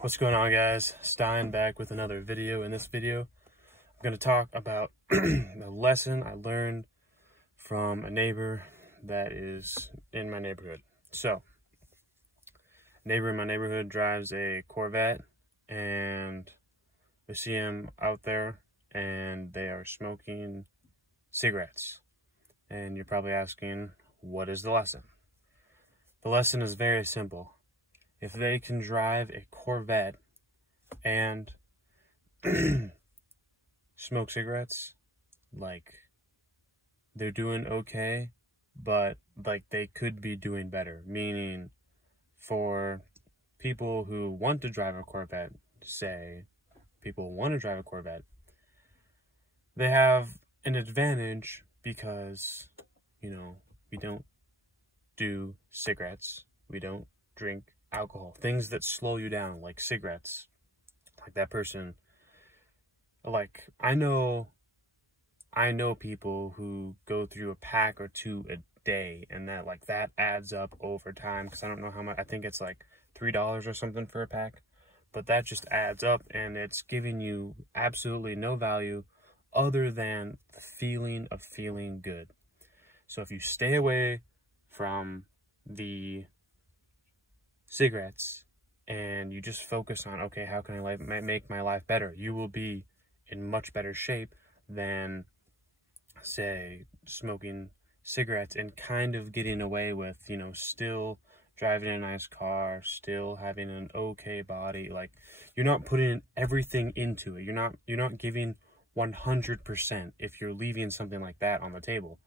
What's going on, guys? Stein back with another video. In this video, I'm going to talk about a lesson I learned from a neighbor that is in my neighborhood. So, a neighbor in my neighborhood drives a Corvette, and we see him out there, and they are smoking cigarettes. And you're probably asking, what is the lesson? The lesson is very simple. If they can drive a Corvette and smoke cigarettes, like, they're doing okay, but like they could be doing better. Meaning, for people who want to drive a Corvette, they have an advantage because, we don't do cigarettes, we don't drink alcohol, things that slow you down, like cigarettes. Like that person, like I know people who go through a pack or two a day, and that adds up over time, because I don't know how much, I think it's like $3 or something for a pack, but that just adds up, and it's giving you absolutely no value other than the feeling of feeling good. So if you stay away from the cigarettes and you just focus on, okay, how can I make my life better, you will be in much better shape than, say, smoking cigarettes and kind of getting away with, still driving a nice car, still having an okay body. Like, you're not putting everything into it. You're not giving 100% if you're leaving something like that on the table.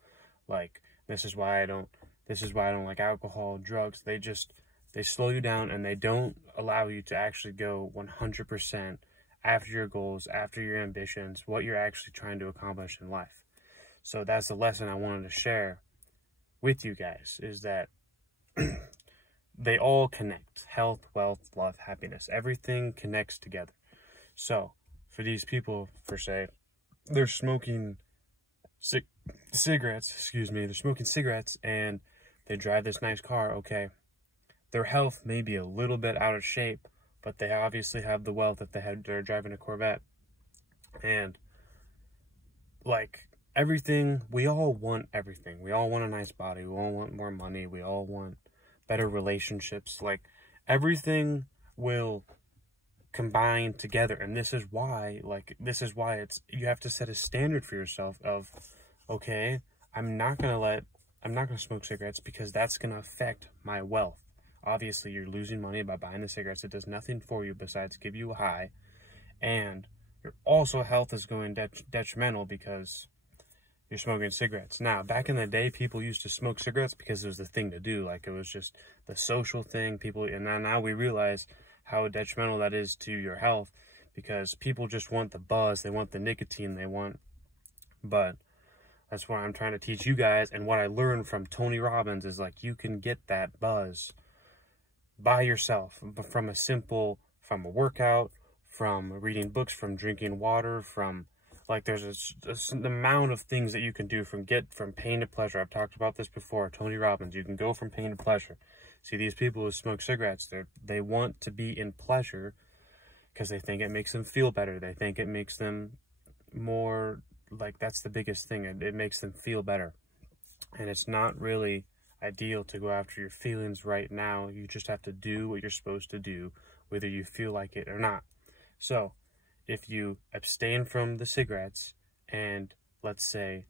Like, this is why I don't like alcohol, drugs. They slow you down, and they don't allow you to actually go 100% after your goals, after your ambitions, what you're actually trying to accomplish in life. So that's the lesson I wanted to share with you guys, is that they all connect. Health, wealth, love, happiness. Everything connects together. So for these people, they're smoking cigarettes, they're smoking cigarettes, and they drive this nice car, okay. Their health may be a little bit out of shape, but they obviously have the wealth if they're driving a Corvette. And, like, everything, we all want everything. We all want a nice body. We all want more money. We all want better relationships. Like, everything will combine together. And this is why you have to set a standard for yourself of, okay, I'm not going to smoke cigarettes because that's going to affect my wealth. Obviously, you're losing money by buying the cigarettes. It does nothing for you besides give you a high. And your also health is going detrimental because you're smoking cigarettes. Now, back in the day, people used to smoke cigarettes because it was the thing to do. Like, it was just the social thing. And now we realize how detrimental that is to your health, because people just want the buzz. They want the nicotine. But that's what I'm trying to teach you guys. And what I learned from Tony Robbins is, like, you can get that buzz by yourself, from a workout, from reading books, from drinking water, from, like, there's an amount of things that you can do from pain to pleasure. I've talked about this before. Tony Robbins, you can go from pain to pleasure. See, these people who smoke cigarettes, they want to be in pleasure because they think it makes them feel better. They think it makes them more, like, that's the biggest thing. It makes them feel better. And it's not really ideal to go after your feelings right now. You just have to do what you're supposed to do, whether you feel like it or not. So if you abstain from the cigarettes, and let's say,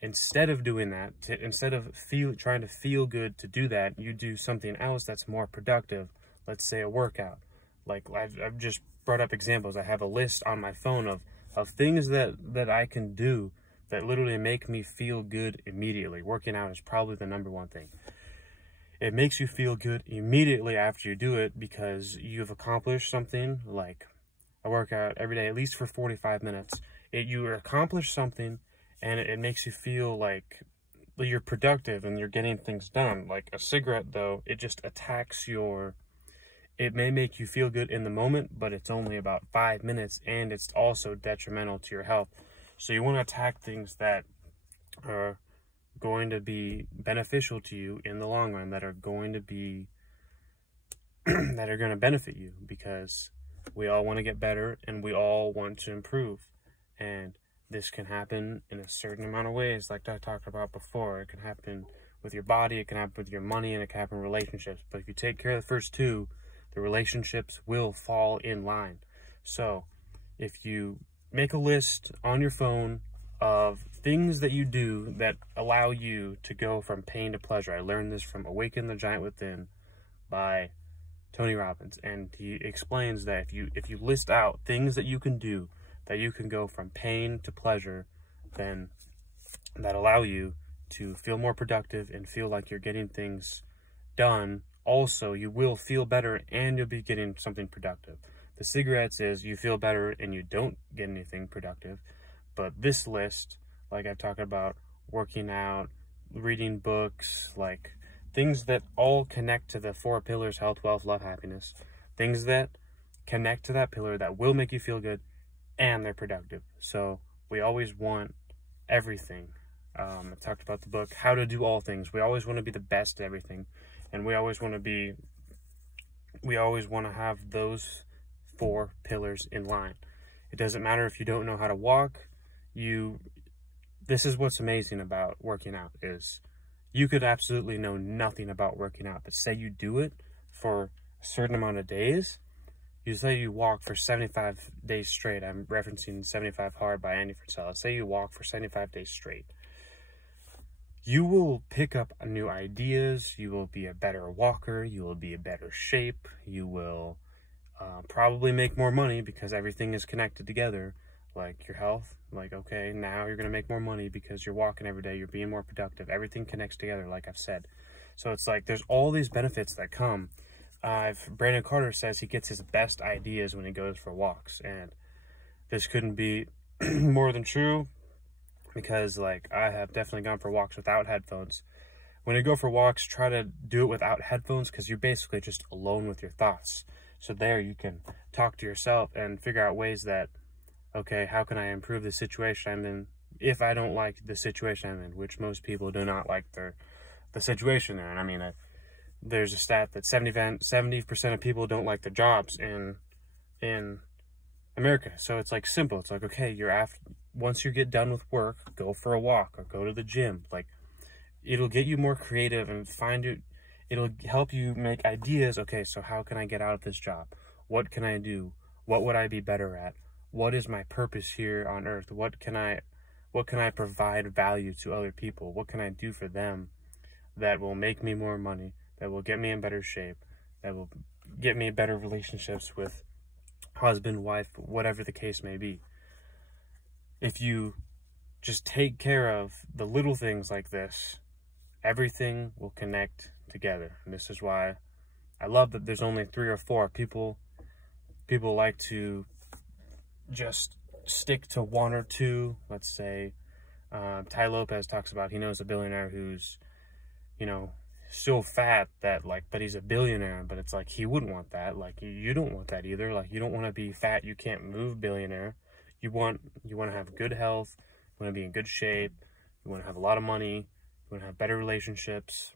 instead of doing that, instead of trying to feel good to do that, you do something else that's more productive. Let's say a workout. Like, I've just brought up examples. I have a list on my phone of things that I can do that literally make me feel good immediately. Working out is probably the number one thing. It makes you feel good immediately after you do it because you've accomplished something. Like, I work out every day, at least for 45 minutes. You accomplish something, and it makes you feel like you're productive and you're getting things done. Like a cigarette, though, it just attacks it may make you feel good in the moment, but it's only about 5 minutes, and it's also detrimental to your health. So you want to attack things that are going to be beneficial to you in the long run, that are going to be that are going to benefit you, because We all want to get better, and we all want to improve. And this can happen in a certain amount of ways, like I talked about before. It can happen with your body, it can happen with your money, and it can happen in relationships. But if you take care of the first two, the relationships will fall in line. So if you make a list on your phone of things that you do that allow you to go from pain to pleasure. I learned this from Awaken the Giant Within by Tony Robbins, and he explains that if you list out things that you can do that you can go from pain to pleasure, then that allow you to feel more productive and feel like you're getting things done. Also, you will feel better and you'll be getting something productive. The cigarettes is you feel better and you don't get anything productive. But this list, like I talked about, working out, reading books, like things that all connect to the 4 pillars: health, wealth, love, happiness. Things that connect to that pillar that will make you feel good and they're productive. So we always want everything. I talked about the book, How to Do All Things. We always want to be the best at everything. And we always want to have those 4 pillars in line. It doesn't matter if you don't know how to walk. This is what's amazing about working out, is you could absolutely know nothing about working out, but say you do it for a certain amount of days. You say you walk for 75 days straight. I'm referencing 75 Hard by Andy Frisella. Say you walk for 75 days straight. You will pick up new ideas. You will be a better walker. You will be in better shape. You will probably make more money because everything is connected together. Like your health, like, okay, now you're going to make more money because you're walking every day. You're being more productive. Everything connects together, like I've said. So it's like there's all these benefits that come. Brandon Carter says he gets his best ideas when he goes for walks. And this couldn't be more than true, because like I have definitely gone for walks without headphones. When you go for walks, try to do it without headphones, because you're basically just alone with your thoughts. So there you can talk to yourself and figure out ways that, okay, how can I improve the situation I'm in if I don't like the situation I'm in, which most people do not like the situation they're in. I mean, there's a stat that 70% of people don't like their jobs in America. So it's like simple. It's like, okay, once you get done with work, go for a walk or go to the gym. Like, it'll get you more creative and it'll help you make ideas. Okay, so how can I get out of this job? What can I do? What would I be better at? What is my purpose here on earth? What can I provide value to other people? What can I do for them that will make me more money, that will get me in better shape, that will get me better relationships with husband, wife, whatever the case may be? If you just take care of the little things like this, everything will connect together. And this is why I love that there's only 3 or 4. People like to just stick to 1 or 2. Let's say Tai Lopez talks about, he knows a billionaire who's, so fat that but he's a billionaire, but it's like he wouldn't want that. Like, you don't want that either. Like, you don't want to be fat, you can't move billionaire. You want to have good health, you want to be in good shape, you want to have a lot of money, you want to have better relationships.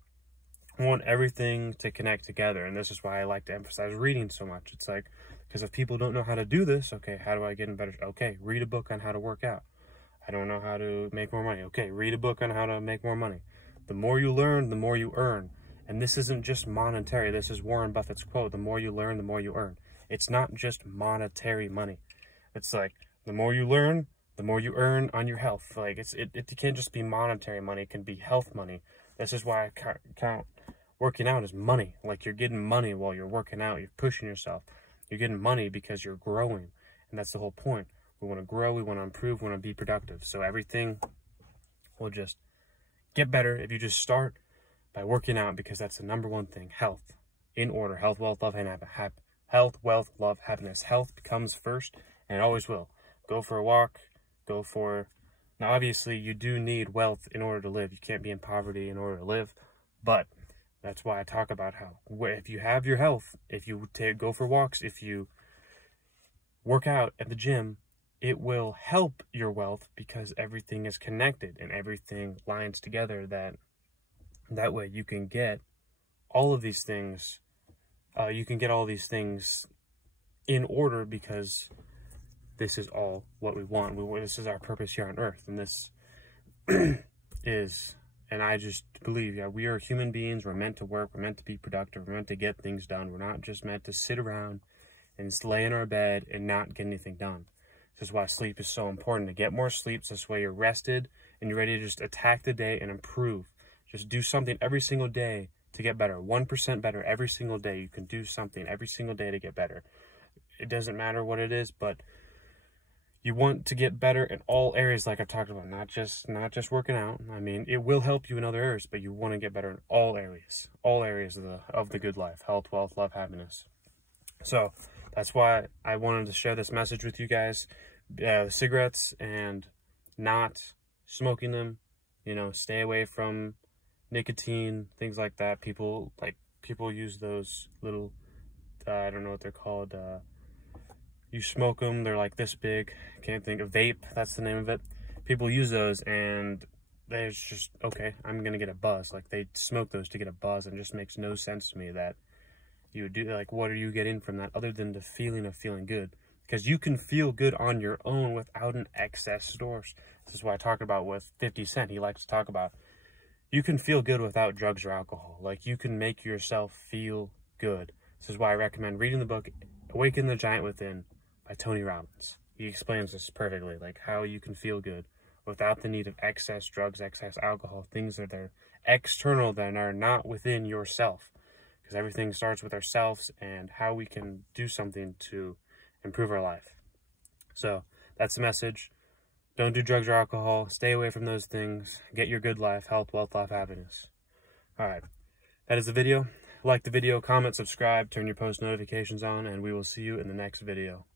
I want everything to connect together. And this is why I like to emphasize reading so much. It's like, because if people don't know how to do this, okay, how do I get in better? Okay, read a book on how to work out. I don't know how to make more money. Okay, read a book on how to make more money. The more you learn, the more you earn. And this isn't just monetary. This is Warren Buffett's quote: the more you learn, the more you earn. It's not just monetary money. It's like, the more you learn, the more you earn on your health. Like, it can't just be monetary money. It can be health money. This is why I count working out as money. Like, you're getting money while you're working out. You're pushing yourself. You're getting money because you're growing. And that's the whole point. We want to grow. We want to improve. We want to be productive. So everything will just get better if you just start by working out, because that's the number one thing. Health. In order. Health, wealth, love, and happiness. Health, wealth, love, happiness. Health becomes first, and it always will. Go for a walk. Now, obviously, you do need wealth in order to live. You can't be in poverty in order to live. But that's why I talk about how, if you have your health, if you go for walks, if you work out at the gym, it will help your wealth, because everything is connected and everything lines together. That way you can get all of these things. You can get all these things in order, because this is all what we want. This is our purpose here on earth, and this is, and I just believe, yeah, we are human beings. We're meant to work. We're meant to be productive. We're meant to get things done. We're not just meant to sit around and lay in our bed and not get anything done. This is why sleep is so important, to get more sleep. So this way you're rested and you're ready to just attack the day and improve. Just do something every single day to get better. 1% better every single day. You can do something every single day to get better. It doesn't matter what it is, but you want to get better in all areas, like I talked about, not just working out. I mean, it will help you in other areas, but you want to get better in all areas of the good life: health, wealth, love, happiness. So that's why I wanted to share this message with you guys. The cigarettes and not smoking them, stay away from nicotine, things like that. People use those little, I don't know what they're called. You smoke them, they're like this big. Can't think of vape. That's the name of it. People use those, and there's just, okay, I'm gonna get a buzz. Like, they smoke those to get a buzz, and it just makes no sense to me that you would do. Like, what are you getting from that other than the feeling of feeling good? Because you can feel good on your own without an excess source. This is what I talk about with 50 Cent. He likes to talk about, you can feel good without drugs or alcohol. Like, you can make yourself feel good. This is why I recommend reading the book Awaken the Giant Within by Tony Robbins. He explains this perfectly, like how you can feel good without the need of excess drugs, excess alcohol, things that are external that are not within yourself. Because everything starts with ourselves and how we can do something to improve our life. So that's the message. Don't do drugs or alcohol. Stay away from those things. Get your good life, health, wealth, life, happiness. All right, that is the video. Like the video, comment, subscribe, turn your post notifications on, and we will see you in the next video.